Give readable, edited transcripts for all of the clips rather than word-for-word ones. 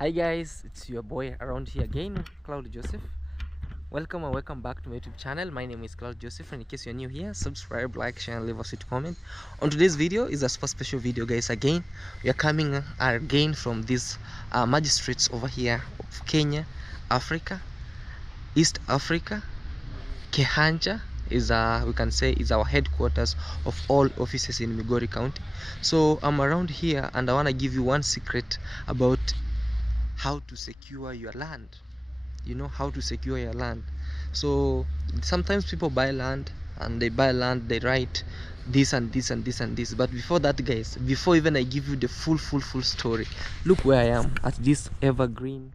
Hi guys, it's your boy around here again, Claude Joseph. Welcome and welcome back to my YouTube channel. My name is Claude Joseph, and in case you're new here, subscribe, like, share, and leave us a comment. On today's video is a super special video, guys. Again, we are coming again from these magistrates over here of Kenya, Africa, East Africa. Kehanja is we can say is our headquarters of all offices in Migori County. So I'm around here and I want to give you one secret about how to secure your land. You know how to secure your land. So sometimes people buy land, and they buy land, they write this and this and this and this, but before that, guys, before even I give you the full story, look where I am at this evergreen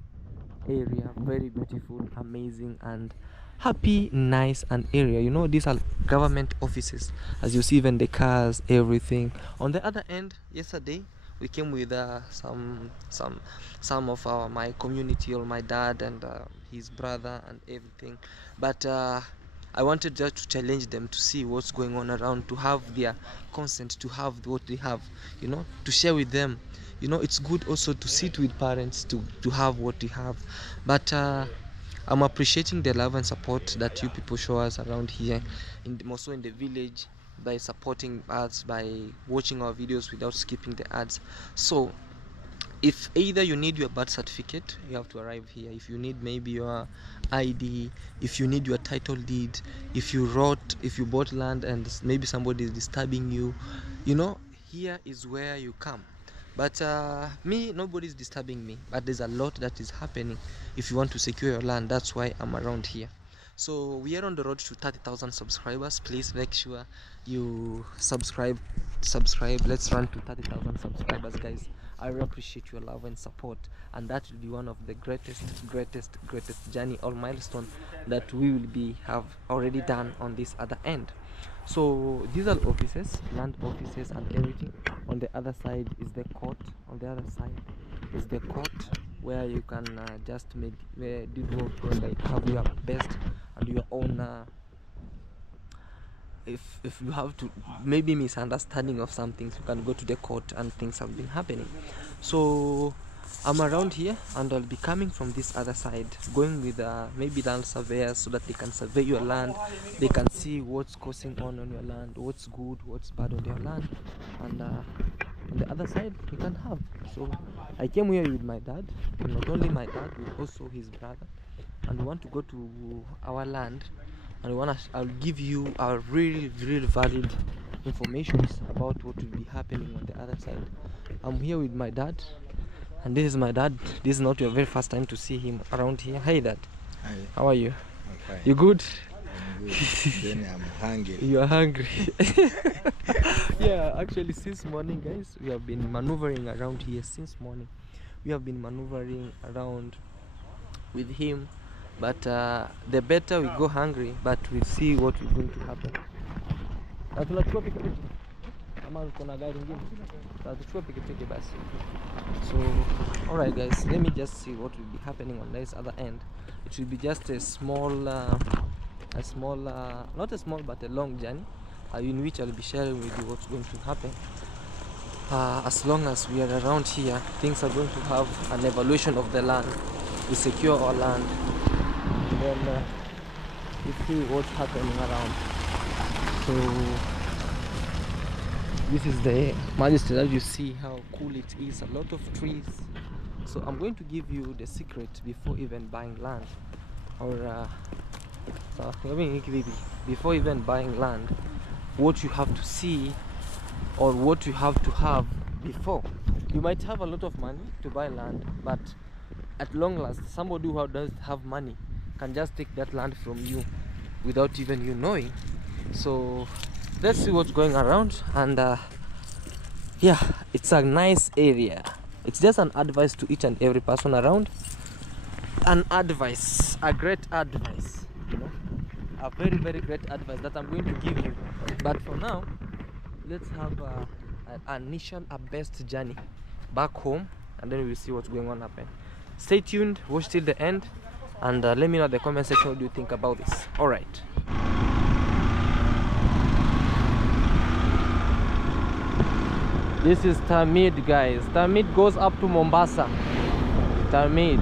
area. Very beautiful, amazing, and happy, nice and area. You know, these are government offices, as you see, even the cars, everything. On the other end, yesterday we came with some of my community, or my dad and his brother and everything, but I wanted just to challenge them to see what's going on around, to have their consent, to have what they have, you know, to share with them. You know, it's good also to sit with parents to have what you have. But I'm appreciating the love and support that you people show us around here, also in the village, by supporting us, by watching our videos without skipping the ads. So if either you need your birth certificate, you have to arrive here. If you need maybe your ID, if you need your title deed, if you bought land and maybe somebody is disturbing you, you know, here is where you come. But me, nobody's disturbing me, but there's a lot that is happening. If you want to secure your land, that's why I'm around here. So we are on the road to 30,000 subscribers. Please make sure you subscribe. Let's run to 30,000 subscribers, guys. I really appreciate your love and support, and that will be one of the greatest journey or milestone that we will have already done on this other end. So these are offices, land offices and everything. On the other side is the court. On the other side is the court, where you can just do work, like have your best and your own if you have to maybe misunderstanding of some things, you can go to the court, and things have been happening. So I'm around here, and I'll be coming from this other side, going with maybe land surveyors, so that they can survey your land. They can see what's going on your land, what's good, what's bad on your land, and on the other side you can have. So I came here with my dad, and not only my dad, with also his brother, and we want to go to our land, and I'll give you a really valid information about what will be happening on the other side. I'm here with my dad, and this is my dad. This is not your very first time to see him around here. Hi, Dad. Hi. How are you? I'm fine. You good? I'm good. Then I'm hungry. You are hungry. Yeah, actually since morning, guys, we have been maneuvering around here since morning. We have been maneuvering around with him, but the better we go hungry, but we see what is going to happen. So alright, guys, let me just see what will be happening on this other end. It will be just a small not a small but a long journey, in which I'll be sharing with you what's going to happen. As long as we are around here, things are going to have an evaluation of the land. We secure our land, and then we see what's happening around. So this is the magistrate. As you see how cool it is, a lot of trees. So I'm going to give you the secret before even buying land, or before even buying land, what you have to see, or what you have to have before. You might have a lot of money to buy land, but at long last, somebody who doesn't have money can just take that land from you without even you knowing. So let's see what's going around. And yeah, it's a nice area. It's just an advice to each and every person around. An advice, a great advice, you know, a very great advice that I'm going to give you. But for now, let's have a best journey back home, and then we'll see what's going on happen. Stay tuned, watch till the end, and let me know in the comment section what do you think about this. All right. This is Tamid, guys. Tamid goes up to Mombasa. Tamid.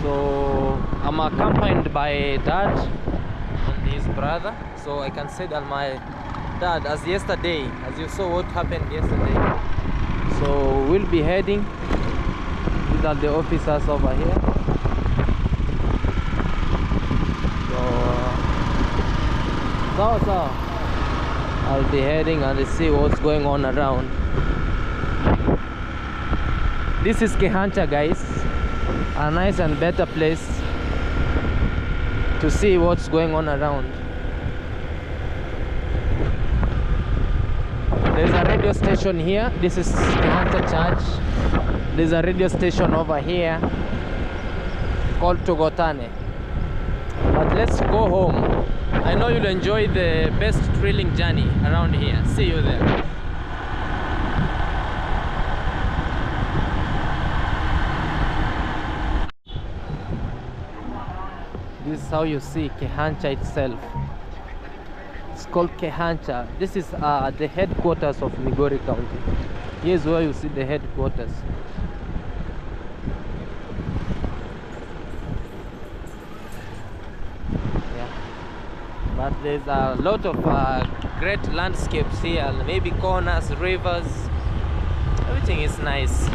So I'm accompanied by dad and his brother. So I can say that my dad, as you saw what happened yesterday. So we'll be heading. These are the officers over here. So I'll be heading and see what's going on around. This is Kehancha, guys, a nice and better place to see what's going on around. There's a radio station here. This is Kehancha Church. There's a radio station over here called Togotane. But let's go home. I know you'll enjoy the best thrilling journey around here. See you there. This is how you see Kehancha itself. It's called Kehancha. This is the headquarters of Migori County. Here's where you see the headquarters. But there's a lot of great landscapes here, maybe corners, rivers, everything is nice.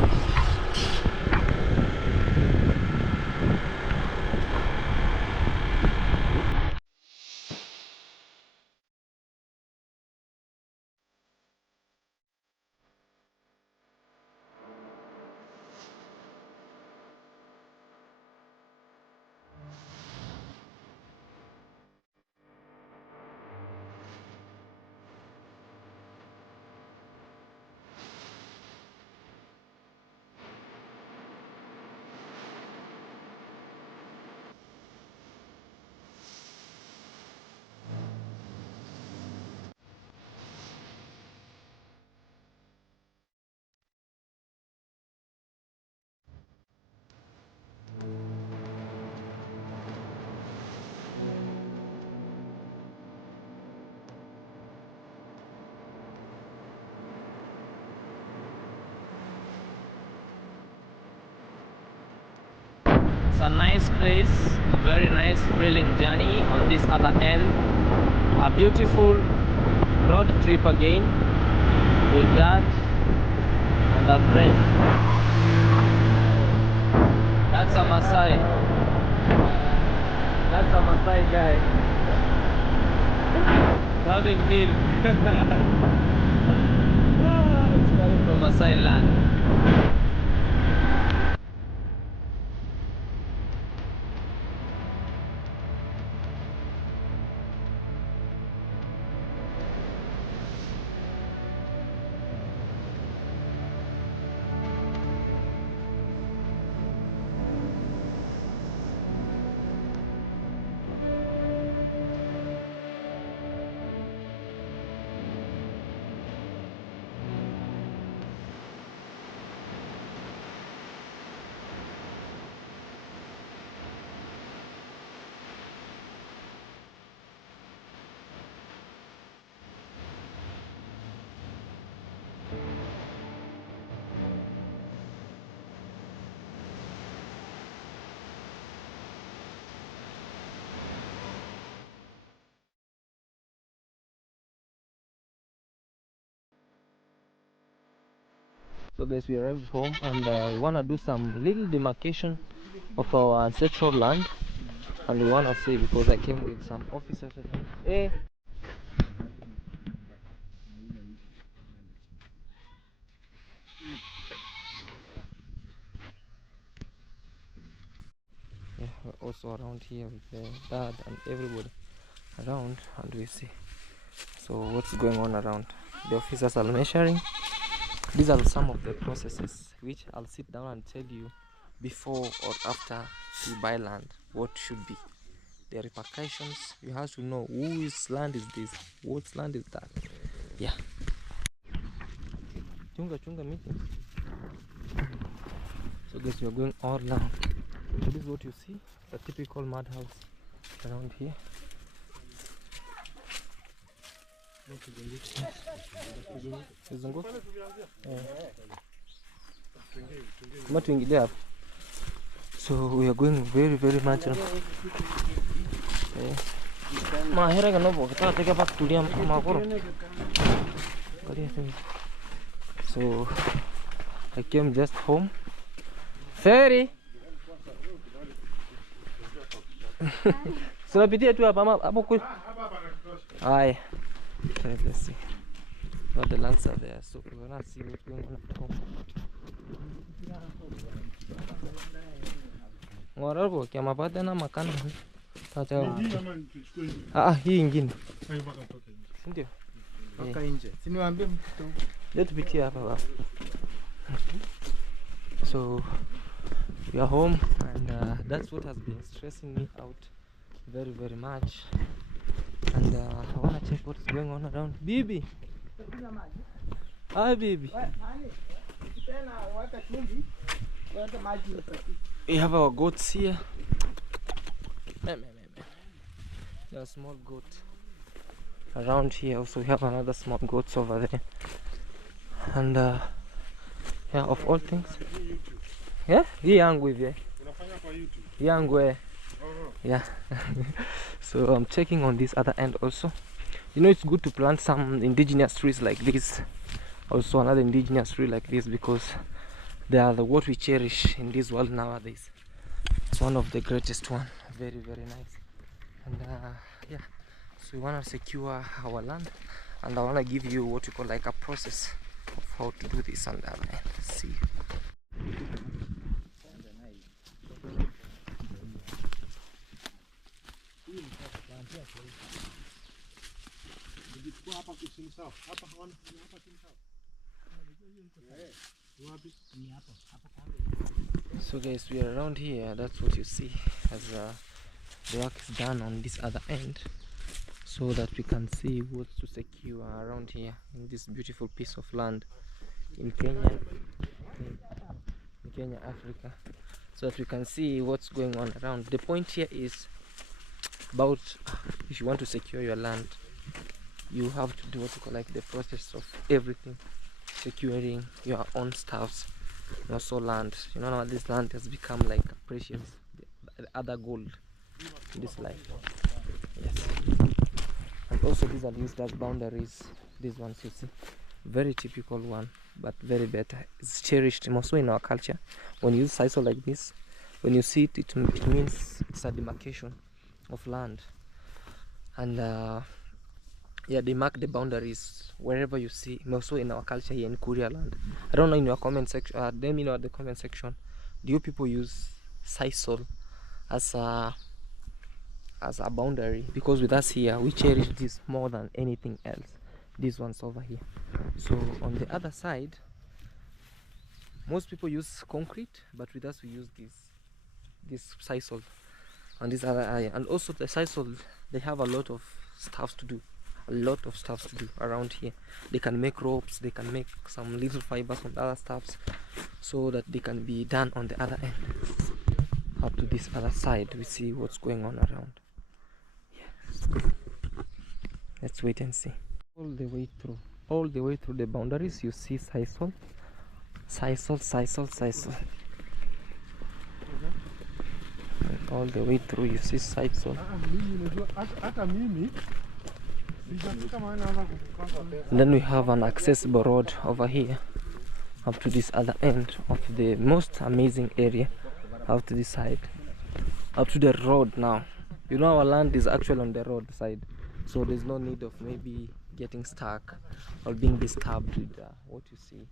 It's a nice place, a very nice thrilling journey on this other end. A beautiful road trip again with that and a friend. That's a Maasai. That's a Maasai guy. Coming in. It's coming from Maasai land. So guys, we arrived home and we want to do some little demarcation of our ancestral land, and we want to see, because I came with some officers. Hey. Yeah, we're also around here with the dad and everybody around, and we see so what's going on around. The officers are measuring. These are some of the processes which I'll sit down and tell you before or after you buy land, what should be the repercussions. You have to know whose land is this, what land is that. Yeah. Chunga meeting. So guys, we are going all around. So this is what you see, a typical mud house around here. So we are going very much. So I came just home. Ferry. Tunapitia tu hapa hapo kule. Haya. Let's see. But the lands are there, so we're gonna see what's going on at home. Ngororgo kia mapata na makana. Hii ingine. Ndio. Toka nje. Siniwaambie mtoto. Leo tupitie hapa baba. So we are home, and that's what has been stressing me out very much. And I wanna check what's going on around. Bibi. Hi, Bibi. We have our goats here. There are small goat around here. Also, we have another small goats over there. And yeah, of all things, yeah, yangu hivi, yangu yeah. So I'm checking on this other end also. You know, it's good to plant some indigenous trees like this. Also another indigenous tree like this, because they are what we cherish in this world nowadays. It's one of the greatest one. Very nice. And yeah, so we want to secure our land, and I want to give you what you call like a process of how to do this on the other end. Let's see. So guys, we are around here. That's what you see as the work is done on this other end, so that we can see what to secure around here in this beautiful piece of land in Kenya, Africa, so that we can see what's going on around. The point here is about, if you want to secure your land, you have to do what you call like the process of everything, securing your own stuffs, and also land. You know, now this land has become like precious, the other gold in this life. Yes. And also these are used as boundaries. These ones you see, very typical one, but very better. It's cherished also in our culture. When you use sisal like this, when you see it, it means it's a demarcation of land. And yeah, they mark the boundaries wherever you see. Also in our culture here in Korea land, I don't know, in your comment section, let me know at the comment section, do you people use sisal as a boundary? Because with us here, we cherish this more than anything else. These ones over here. So on the other side, most people use concrete, but with us we use this sisal on this other area. And also the sisal, they have a lot of stuff to do, around here. They can make ropes, they can make some little fibers and other stuffs, so that they can be done on the other end. Up to this other side, we see what's going on around. Yes. Let's wait and see. All the way through the boundaries, you see sisal. And all the way through, you see sisal. And then we have an accessible road over here up to this other end of the most amazing area, up to this side, up to the road. Now, you know, our land is actually on the road side, so there's no need of maybe getting stuck or being disturbed with what you see,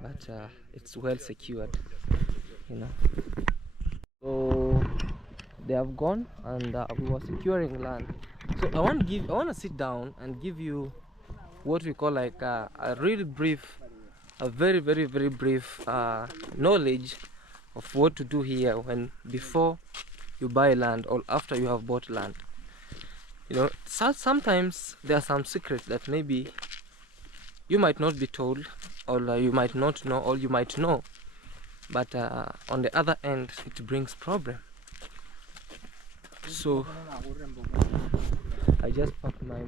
but it's well secured, you know. So they have gone, and we were securing land. So I want to sit down and give you what we call like a real brief, a very brief knowledge of what to do here before you buy land or after you have bought land. You know, sometimes there are some secrets that maybe you might not be told, or you might not know, or you might know, but on the other end it brings problem. So I just packed my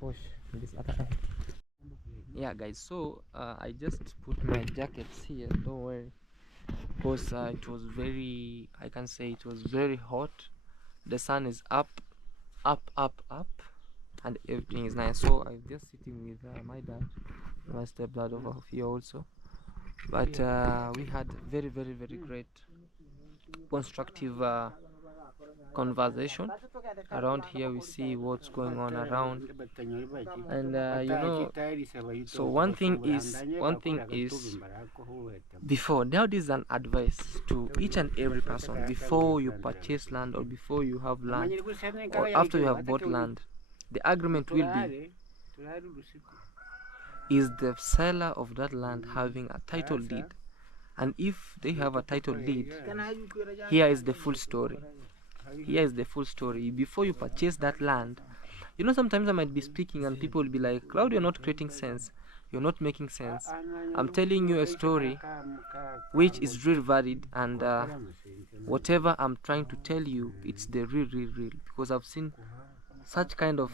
Porsche on this other end. Yeah, guys, so I just put my jackets here, don't worry, because it was very, I can say it was very hot. The sun is up, up, and everything is nice. So I'm just sitting with my dad, my stepdad over here also. But we had very great constructive conversation. Around here we see what's going on around, and so one thing is before, now this is an advice to each and every person: before you purchase land, or before you have land, or after you have bought land, the agreement will be, is the seller of that land having a title deed? And if they have a title deed, here is the full story. Here is the full story. Before you purchase that land, sometimes I might be speaking and people will be like, Claude, you're not creating sense, you're not making sense. I'm telling you a story which is real valid, and whatever I'm trying to tell you, it's the real, because I've seen such kind of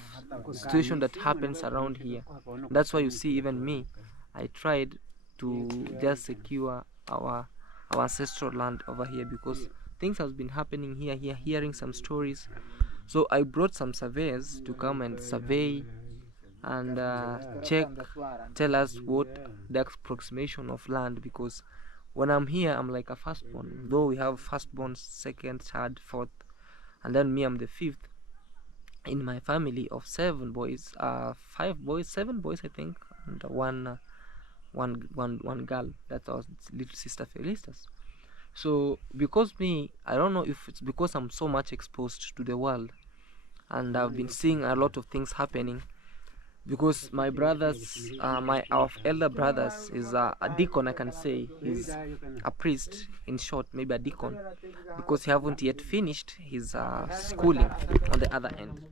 situation that happens around here. That's why you see, even me, I tried to just secure our ancestral land over here, because things has been happening here, hearing some stories. So I brought some surveyors to come and survey and check, tell us what the approximation of land, because when I'm here I'm like a firstborn, though we have firstborn, second, third, fourth, and then me, I'm the fifth in my family of 7 boys, 5 boys, 7 boys I think, and one girl, that's our little sister Felicitas. So because me, I don't know if it's because I'm so much exposed to the world and I've been seeing a lot of things happening, because my brothers, our elder brothers is a deacon, I can say. He's a priest, in short, maybe a deacon, because he haven't yet finished his schooling on the other end.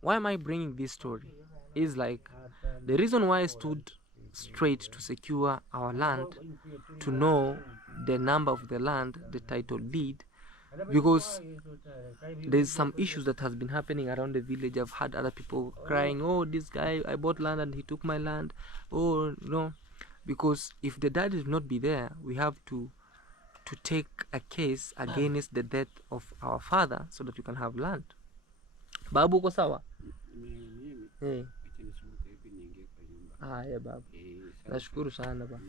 Why am I bringing this story? Is like, the reason why I stood straight to secure our land, to know the number of the land, the title deed, because there's some issues that has been happening around the village. I've had other people crying, oh, this guy, I bought land and he took my land. Oh no, because if the dad will not be there, we have to take a case against the death of our father so that we can have land. Babu, uko sawa? Hey. Haya babu, nashukuru sana baba.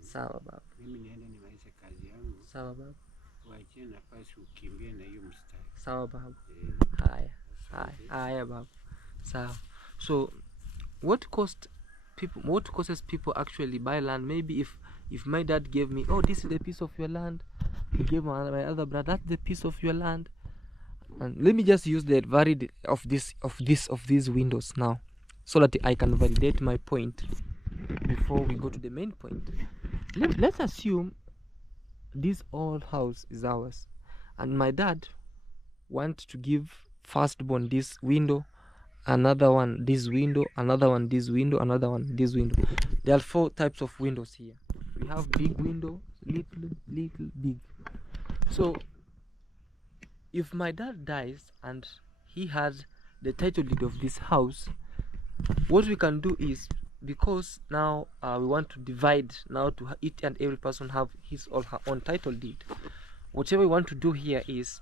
Sawa baba. Sawa baba. Sawa baba. Haya baba. Sawa. So what causes people actually buy land? Maybe if my dad gave me, oh, this is the piece of your land, he gave my other brother, that's the piece of your land. And let me just use the valid of these windows now, so that I can validate my point before we go to the main point. Let's assume this old house is ours, and my dad wants to give firstborn this window, another one this window, another one this window, another one this window. There are 4 types of windows here. We have big window, little, big. So if my dad dies and he has the title deed of this house, what we can do is, because now we want to divide, now to each and every person have his or her own title deed, whatever we want to do here is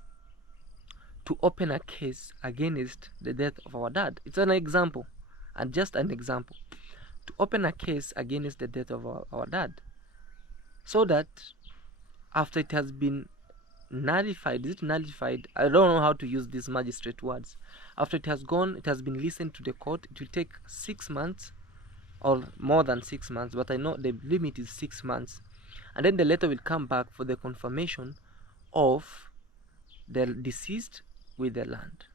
to open a case against the death of our dad. It's an example, and just an example, to open a case against the death of our dad, so that after it has been nullified, is it nullified? I don't know how to use these magistrate words. After it has gone, it has been listened to the court, it will take 6 months or more than 6 months, but I know the limit is 6 months, and then the letter will come back for the confirmation of the deceased with the land.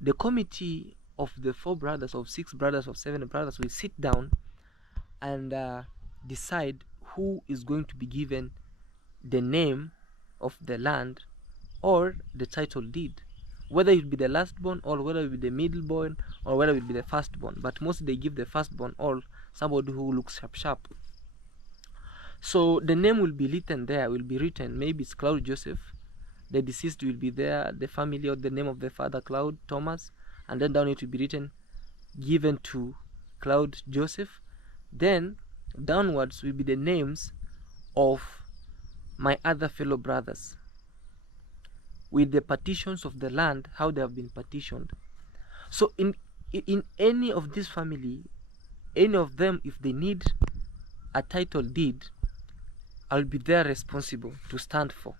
The committee of the 4 brothers, of 6 brothers, of 7 brothers will sit down and decide who is going to be given the name of the land or the title deed, whether it be the lastborn or whether it be the middleborn or whether it be the firstborn, but mostly they give the firstborn or somebody who looks sharp. So the name will be written there, maybe it's Claude Joseph, the deceased will be there, the family or the name of the father, Claude Thomas, and then down it will be written given to Claude Joseph. Then downwards will be the names of my other fellow brothers with the partitions of the land, how they have been partitioned. So in any of this family, any of them, if they need a title deed, I'll be there responsible to stand for,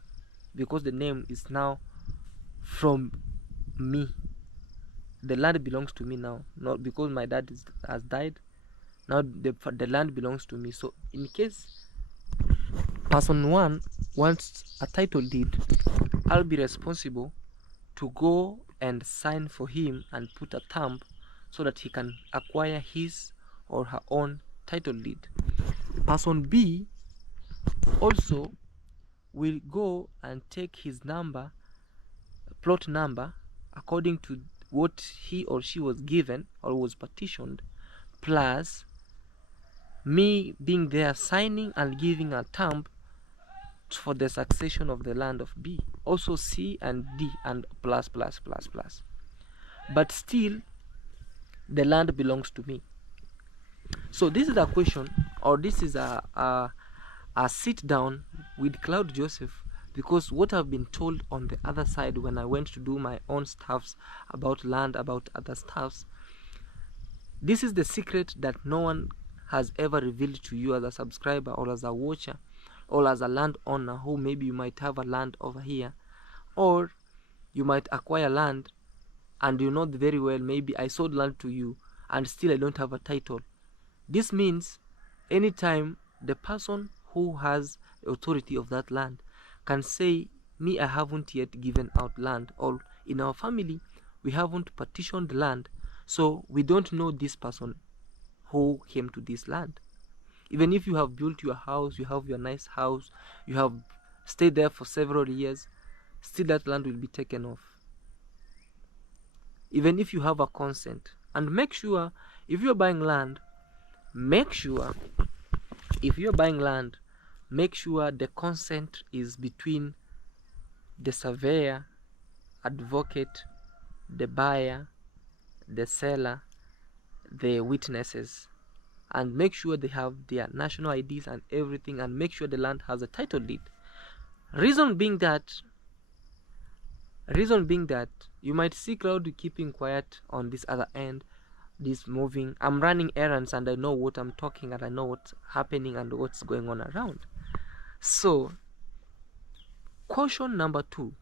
because the name is now from me. The land belongs to me now, not because my dad has died. Now the land belongs to me. So in case person 1 wants a title deed, I'll be responsible to go and sign for him and put a thumb so that he can acquire his or her own title deed. Person B also will go and take his number, plot number, according to what he or she was given or was partitioned, plus me being there signing and giving a thumb for the succession of the land of B. Also C and D and plus. But still the land belongs to me. So this is a question, or this is a sit down with Claude Joseph, because what I've been told on the other side when I went to do my own stuffs about land, about other stuffs, this is the secret that no one has ever revealed to you as a subscriber or as a watcher or as a landowner, who maybe you might have a land over here, or you might acquire land and you know very well, maybe I sold land to you and still I don't have a title. This means anytime the person who has authority of that land can say, me, I haven't yet given out land, or in our family we haven't partitioned land, so we don't know this person who came to this land. Even if you have built your house, you have your nice house, you have stayed there for several years, still that land will be taken off. Even if you have a consent. And make sure, if you're buying land, make sure the consent is between the surveyor, advocate, the buyer, the seller, the witnesses, and make sure they have their national IDs and everything, and make sure the land has a title deed. Reason being that you might see Claude keeping quiet on this other end, this moving. I'm running errands and I know what I'm talking and I know what's happening and what's going on around. So caution number two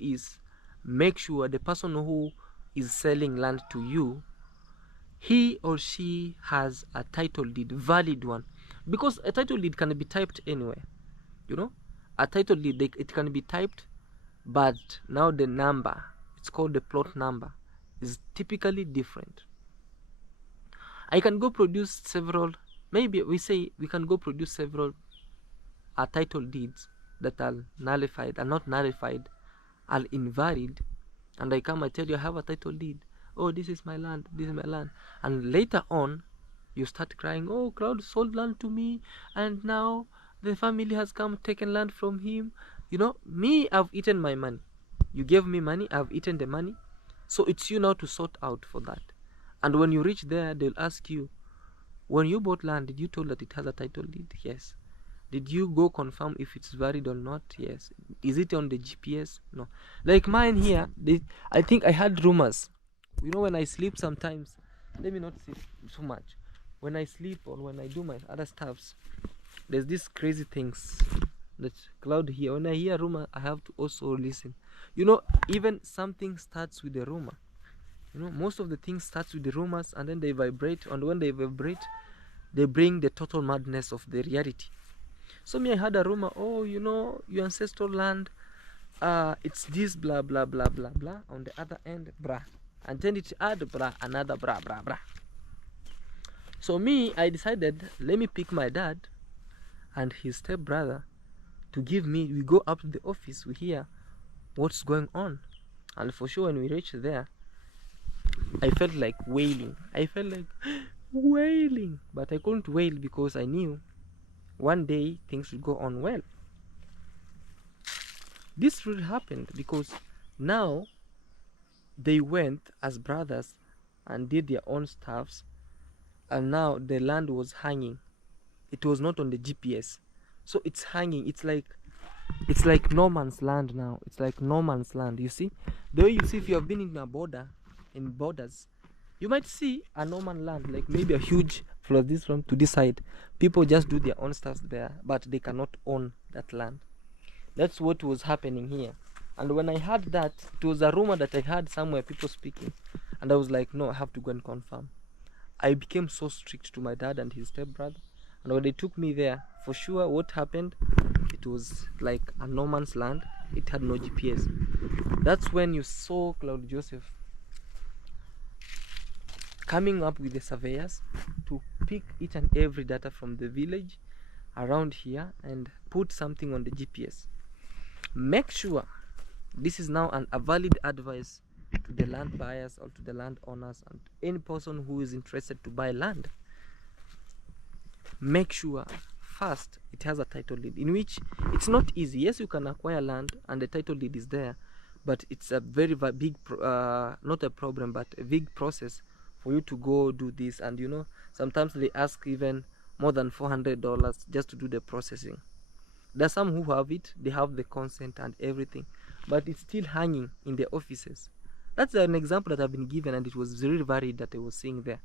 is, make sure the person who is selling land to you, he or she has a title deed, valid one, because a title deed can be typed anywhere. You know, a title deed, it can be typed, but now the number, it's called the plot number, is typically different. I can go produce several, maybe we say we can go produce several title deeds that are nullified, are not nullified, are invalid, and I come, I tell you I have a title deed. Oh, this is my land, this is my land. And later on, you start crying, oh, Claude sold land to me, and now the family has come, taken land from him. You know, me, I've eaten my money. You gave me money, I've eaten the money. So it's you now to sort out for that. And when you reach there, they'll ask you, when you bought land, did you told that it has a title deed? Yes. Did you go confirm if it's valid or not? Yes. Is it on the GPS? No. Like mine here, I think I had rumors. You know, when I sleep sometimes, let me not sleep so much. When I sleep or when I do my other stuffs, there's these crazy things that Claude here. When I hear a rumor, I have to also listen. You know, even something starts with a rumor. You know, most of the things starts with the rumors and then they vibrate, and when they vibrate, they bring the total madness of the reality. So me, I had a rumor, oh, you know, your ancestral land, it's this blah blah blah blah blah, on the other end, brah, and then it add brah, another brah brah brah. So me, I decided, let me pick my dad and his stepbrother to give me, we go up to the office, we hear what's going on. And for sure, when we reach there, I felt like wailing. But I couldn't wail because I knew one day things would go on well. This really happened because now they went as brothers and did their own stuffs, and now the land was hanging. It was not on the GPS, so it's hanging. It's like no man's land now. It's like no man's land. You see, the way you see, if you have been in a border, in borders, you might see a no man's land, like maybe a huge from this from to this side. People just do their own stuff there, but they cannot own that land. That's what was happening here. And when I heard that, it was a rumor that I heard somewhere, people speaking, and I was like, no, I have to go and confirm. I became so strict to my dad and his stepbrother, and when they took me there, for sure what happened, it was like a no man's land. It had no GPS. That's when you saw Claude Joseph coming up with the surveyors to pick each and every data from the village around here and put something on the GPS. Make sure this is now a valid advice to the land buyers or to the land owners and any person who is interested to buy land. Make sure first it has a title deed, in which it's not easy. Yes, you can acquire land and the title deed is there, but it's a very big not a problem, but a big process for you to go do this. And you know, sometimes they ask even more than $400 just to do the processing. There's some who have it, they have the consent and everything, but it's still hanging in the offices. That's an example that I've been given, and it was very varied that I was seeing there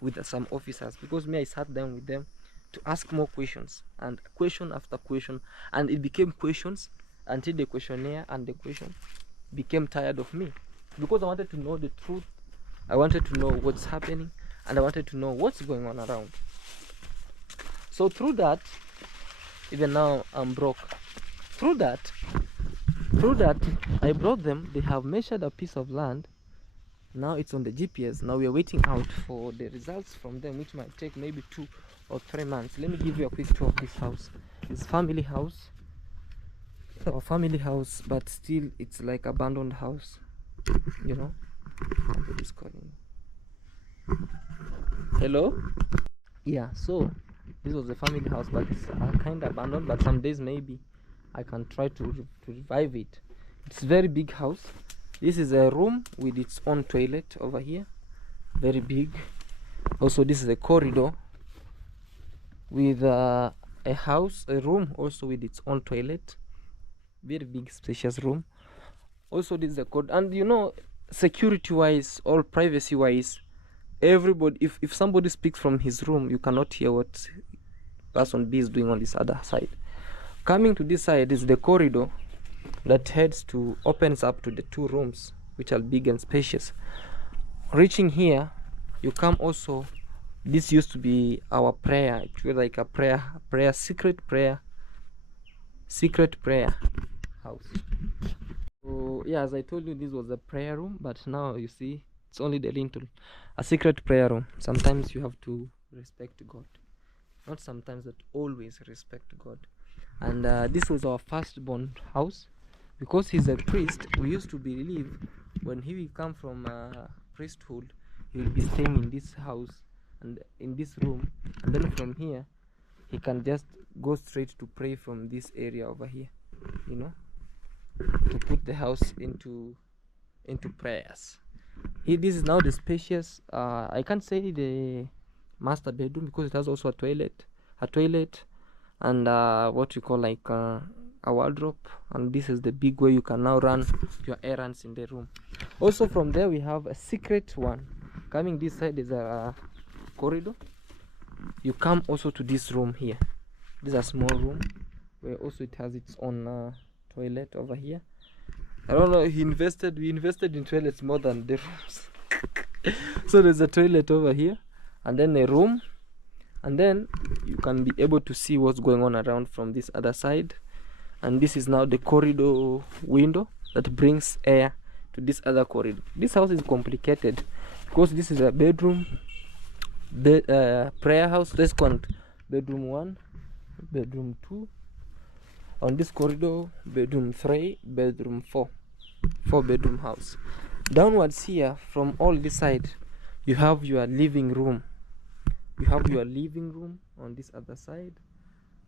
with some officers, because me, I sat down with them to ask more questions, and question after question, and it became questions until the questionnaire and the question became tired of me, because I wanted to know the truth. I wanted to know what's happening, and I wanted to know what's going on around. So through that, even now I'm broke. Through that I brought them. They have measured a piece of land. Now it's on the GPS. Now we are waiting out for the results from them, which might take maybe 2 or 3 months. Let me give you a quick tour of this house. It's family house, or family house, but still it's like abandoned house, you know. Somebody's calling. Hello. Yeah, so this was a family house, but it's kind of abandoned, but some days maybe I can try to revive it. It's a very big house. This is a room with its own toilet over here, very big. Also, this is a corridor with a room also with its own toilet, very big spacious room. Also, this is a code, and you know, security wise or privacy wise, everybody, if somebody speaks from his room, you cannot hear what person B is doing on this other side. Coming to this side is the corridor that opens up to the 2 rooms, which are big and spacious. Reaching here, you come also, this used to be our prayer. It was like a secret prayer house. So yeah, as I told you, this was a prayer room, but now you see it's only the lintel. A secret prayer room. Sometimes you have to respect God, not sometimes, but always respect God. And this was our firstborn house, because he's a priest. We used to believe when he will come from priesthood, he will be staying in this house and in this room, and then from here he can just go straight to pray from this area over here, you know, to put the house into prayers. This is now the spacious, I can't say the master bedroom, because it has also a toilet, and what you call like a wardrobe. And this is the big way you can now run your errands in the room. Also from there we have a secret one. Coming this side is a corridor. You come also to this room here. This is a small room where also it has its own toilet over here. I don't know, we invested in toilets more than the rooms. So there's a toilet over here, and then a room, and then you can be able to see what's going on around from this other side. And this is now the corridor window that brings air to this other corridor. This house is complicated because this is a bedroom, prayer house, restaurant, bedroom 1, bedroom 2. On this corridor, bedroom 3, bedroom 4, 4-bedroom house. Downwards here, from all this side, you have your living room. You have your living room on this other side,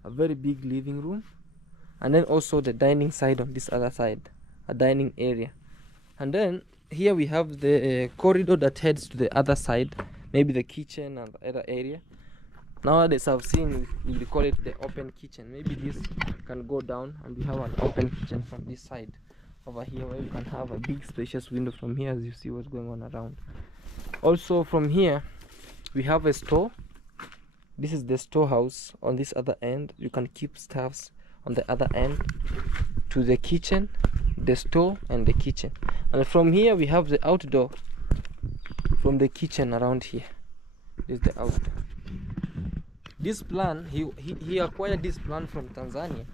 a very big living room. and then also the dining side on this other side, a dining area. And then here we have the corridor that heads to the other side, maybe the kitchen and the other area. Nowadays I've seen we call it the open kitchen. Maybe this can go down and we have an open kitchen from this side over here, where you can have a big spacious window from here as you see what's going on around. Also from here we have a store. This is the storehouse on this other end. You can keep stuffs on the other end to the kitchen, the store and the kitchen. And from here we have the outdoor from the kitchen around here. This is the outdoor. This plan, he acquired this plan from Tanzania,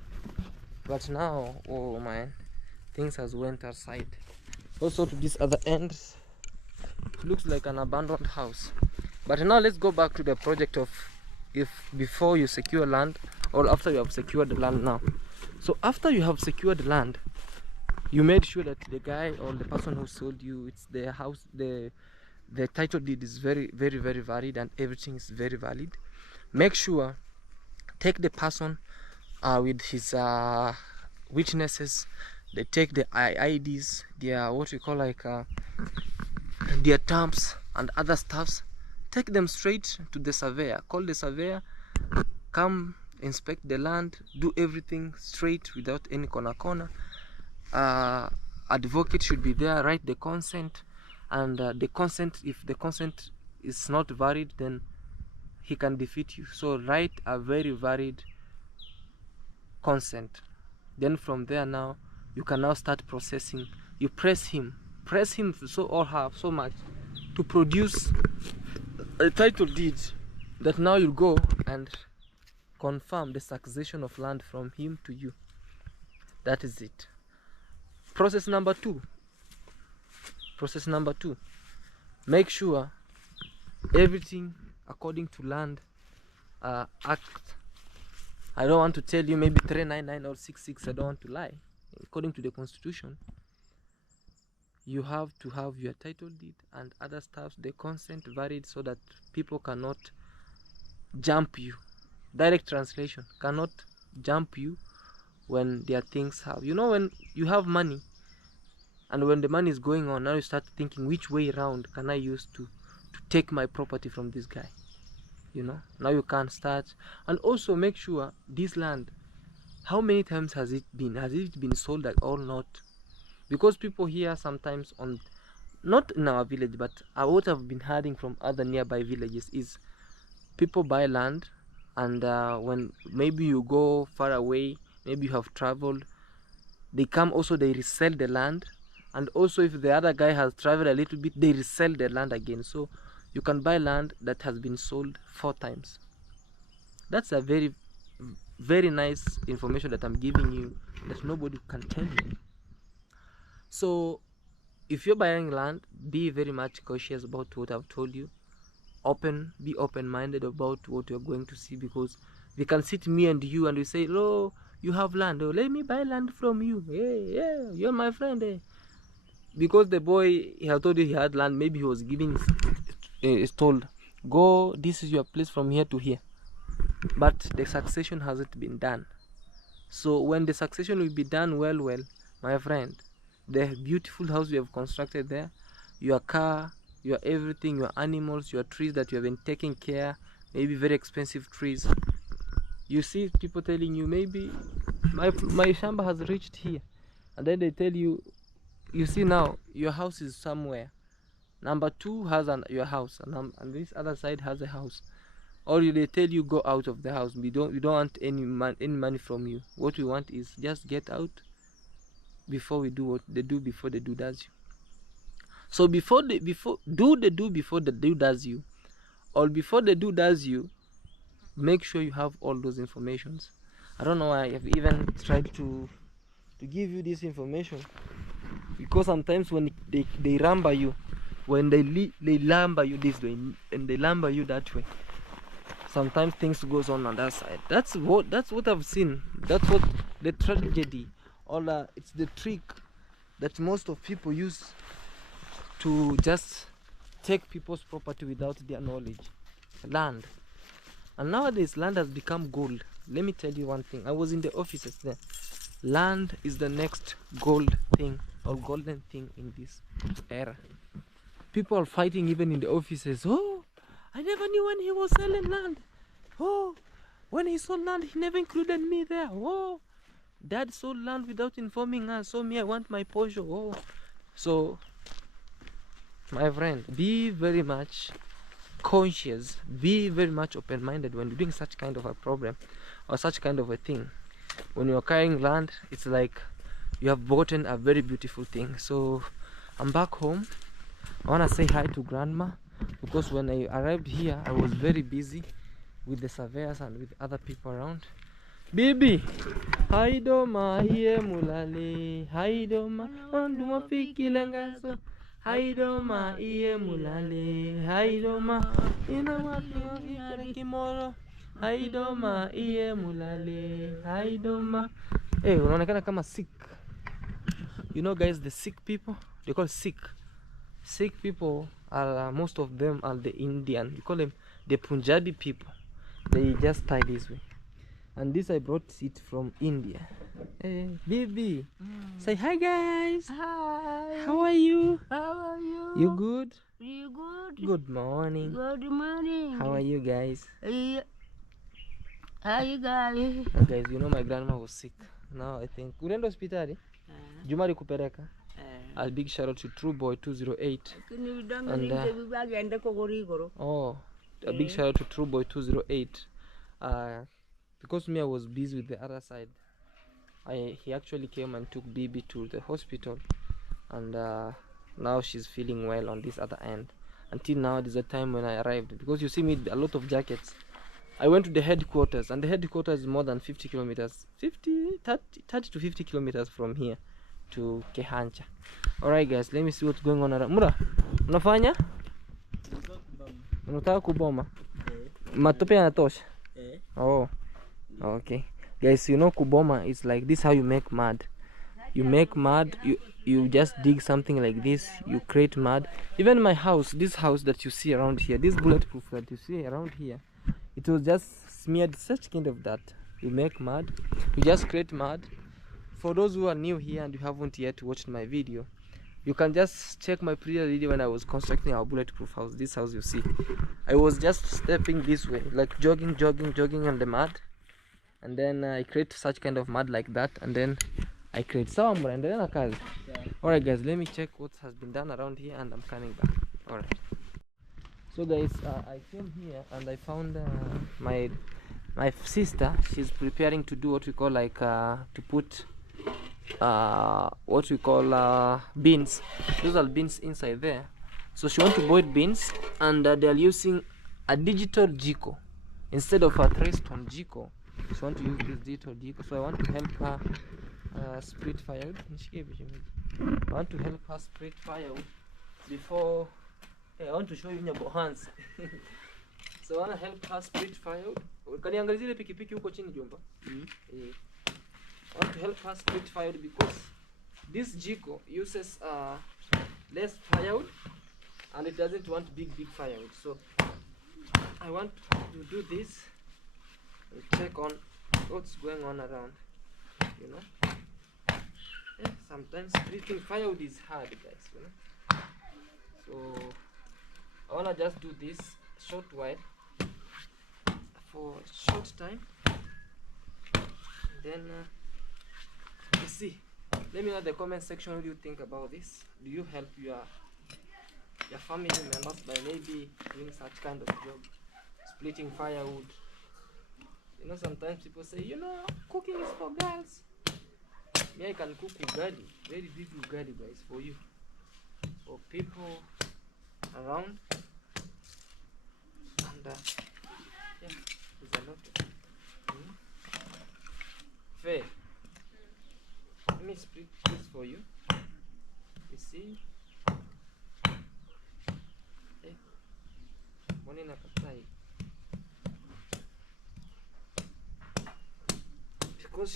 but now, oh man, things has went aside. Also to this other end, looks like an abandoned house. But now let's go back to the project of if before you secure land or after you have secured the land now. So after you have secured the land, you made sure that the guy or the person who sold you, it's the house, the title deed is very valid and everything is very valid. Make sure, take the person with his witnesses. They take the IDs, their what we call like their terms and other stuffs. Take them straight to the surveyor. Call the surveyor, come inspect the land, do everything straight without any corner. Advocate should be there, write the consent, and the consent, if the consent is not valid, then he can defeat you. So write a very valid consent. Then from there now you can now start processing. You press him so much to produce a title deed that now you go and confirm the succession of land from him to you. That is it. Process number two. Make sure everything according to land act. I don't want to tell you maybe 399 or 66. I don't want to lie. According to the constitution, you have to have your title deed and other stuff, the consent valid, so that people cannot jump you. Direct translation, cannot jump you when their things have, you know, when you have money and when the money is going on, now you start thinking, which way around can I use to take my property from this guy? You know, now you can start. And also make sure this land, how many times has it been sold or not? Because people here sometimes, on not in our village, but what I've been hearing from other nearby villages is people buy land, and when maybe you go far away, maybe you have traveled, they come also, they resell the land. And also if the other guy has traveled a little bit, they resell the land again. So you can buy land that has been sold 4 times. That's a very nice information that I'm giving you, that nobody can tell you. So if you're buying land, be very much cautious about what I've told you. Be open-minded about what you're going to see, because we can sit me and you and we say, oh, you have land, oh, let me buy land from you. Yeah, you're my friend. Because the boy, he had told you he had land, maybe he was giving, is told, go, this is your place from here to here. But the succession hasn't been done. So when the succession will be done well, my friend, the beautiful house you have constructed there, your car, your everything, your animals, your trees that you have been taking care, maybe very expensive trees. You see people telling you, maybe my shamba has reached here, and then they tell you, you see now your house is somewhere, number 2 has your house, and this other side has a house. Or they tell you, go out of the house. We don't want any money from you. What we want is just get out before we do what they do, before the do does you. So before the do does you, or before the do does you, make sure you have all those informations. I don't know why I have even tried to give you this information, because sometimes when they lumber you, when they lumber you this way and they lumber you that way, sometimes things goes on that side. That's what I've seen. That's what the tragedy, or it's the trick that most of people use to just take people's property without their knowledge. Land. And nowadays land has become gold. Let me tell you one thing. I was in the offices there. Land is the next gold thing or golden thing in this era. People are fighting even in the offices. Oh, I never knew when he was selling land. Oh, when he sold land, he never included me there. Oh, dad sold land without informing us. So me, I want my portion. Oh, so my friend, be very much conscious, be very much open-minded when you're doing such kind of a problem or such kind of a thing. When you're carrying land, it's like you have gotten a very beautiful thing. So I'm back home. I want to say hi to grandma because when I arrived here I was very busy with the surveyors and with other people around. Bibi, haidoma hiye mulale, haidoma onduma fikilengaso, haidoma iye mulale, haidoma inawaki kimoro, haidoma iye mulale, haidoma. Hey, unaonekana kama sick. You know guys, the sick people, they call sick. Sikh people are most of them are the Indian. You call them the Punjabi people. They just tie this way. And this I brought it from India. Hey, Bibi, say hi guys. Hi. How are you? How are you? You good? You good? Good morning. Good morning. How are you guys? How you guys? Guys, you know my grandma was sick. Now I think unaenda hospitali? Juma alikupeleka? A big shout out to True Boy 208. And a big shout out to True Boy 208. Because me, I was busy with the other side. He actually came and took Bibi to the hospital, and now she's feeling well on this other end. Until now, this is the time when I arrived, because you see me a lot of jackets. I went to the headquarters, and the headquarters is more than 50 kilometers, 30 to 50 kilometers from here to Kehancha. Alright guys, let me see what's going on around. Mura, unafanya? Unataka kuboma? Matope yanatosha? Oh, okay. Guys, you know kuboma is like this, how you make mud. You make mud, you just dig something like this, you create mud. Even my house, this house that you see around here, this bulletproof that you see around here, it was just smeared such kind of that. You make mud, you just create mud. For those who are new here and you haven't yet watched my video, you can just check my previous video when I was constructing our bulletproof house. This house you see, I was just stepping this way, like jogging on the mud, and then I create such kind of mud like that, and then I create some and then alright guys, let me check what has been done around here and I'm coming back. Alright, so guys, I came here and I found my sister. She's preparing to do what we call like to put what we call beans. Those are beans inside there. So she wants to boil beans, and they're using a digital jiko instead of a three-stone jiko. She wants to use this digital jiko, so I want to help her split firewood. I want to help her split firewood before. Hey, I want to show you your hands. So I want to help her split firewood. Kaniangalizia ile pikipiki huko chini jomba. I want to help her split firewood because this jiko uses less firewood and it doesn't want big firewood. So I want to do this and check on what's going on around. You know, yeah, sometimes splitting firewood is hard, guys. You know, so I wanna just do this short while for a short time, and then you see. Let me know in the comment section what do you think about this. Do you help your family members by maybe doing such kind of job, splitting firewood? You know, sometimes people say, you know, cooking is for girls. Me, I can cook ugali, very big ugali, guys, for you, for people around. And yeah, there's a lot. Fair. Let me split this for you. You see? Hey, morning appetite. Because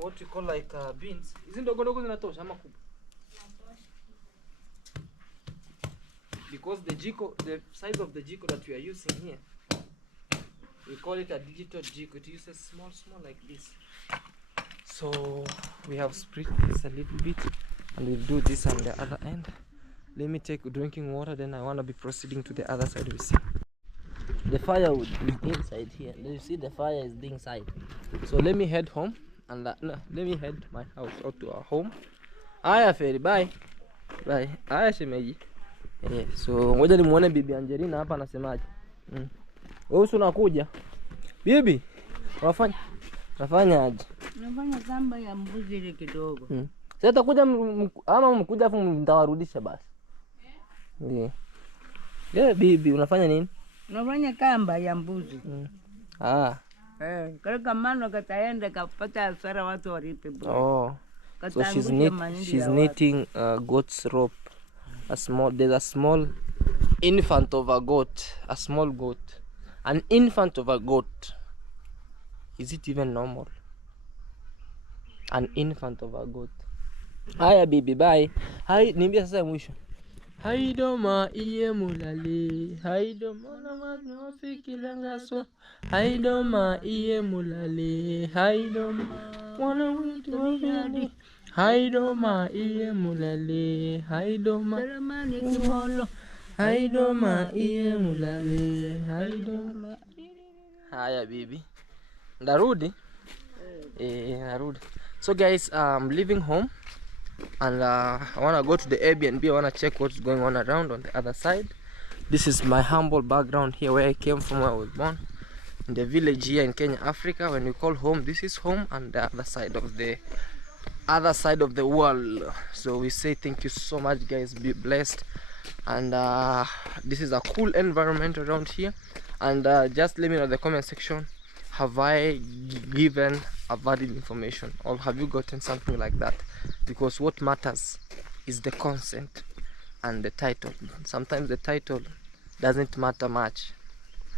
what we call like beans. Isn't dogo zinatosha ama kubwa? Because the jiko, the size of the jiko that we are using here, we call it a digital jiko. It uses small like this. So we have split this a little bit, and we'll do this on the other end. Let me take drinking water, then I want to be proceeding to the other side. We see the firewood is inside here. You see the fire is the inside. So let me head home, and no, let me head to my house or to our home. Aya Feri, bye bye. Aya shemeji. So ngoja nimuone bibi Angelina hapa anasemaje. Wewe unakuja bibi? Unafanya aje? Nafanya kamba ya mbuzi ile kidogo. Sasa utakuja ama mkuja afu mtawarudisha basi. Ndio. Bibi unafanya nini? Nafanya kamba ya mbuzi. Kale mano kataenda kapata hasara watu walipe bure. Oh. So she's knitting goat's rope. There's a small infant of a goat, a small goat. An infant of a goat. Is it even normal? An infant of a goat. Haya bibi, bye. Hai, niambia sasa mwisho. Haidoma iye mulale, haidoma na manofiki langaso, haidoma iye mulale, haidoma wana wetu wafini, haidoma iye mulale, haidoma haidoma iye mulale, haidoma. Haya bibi, ndarudi? Narudi. So guys, I'm leaving home. And I want to go to the Airbnb. I want to check what's going on around on the other side. This is my humble background here, where I came from, where I was born, in the village here in Kenya, Africa. When we call home, this is home, and the other side of the world. So we say thank you so much, guys. Be blessed. And this is a cool environment around here. And just let me know in the comment section, have I given a valid information, or have you gotten something like that? Because what matters is the consent and the title. Sometimes the title doesn't matter much,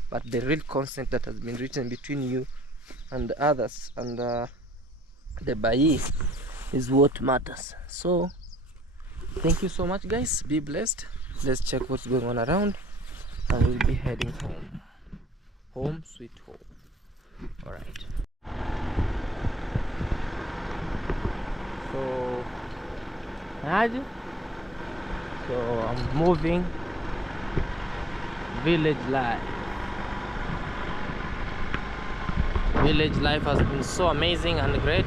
but the real consent that has been written between you and the others and the buyee is what matters. So thank you so much, guys. Be blessed. Let's check what's going on around, and we'll be heading home. Home sweet home. All right. So I'm moving. Village life. Village life has been so amazing and great.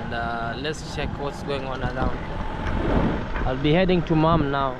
And let's check what's going on around. I'll be heading to mom now.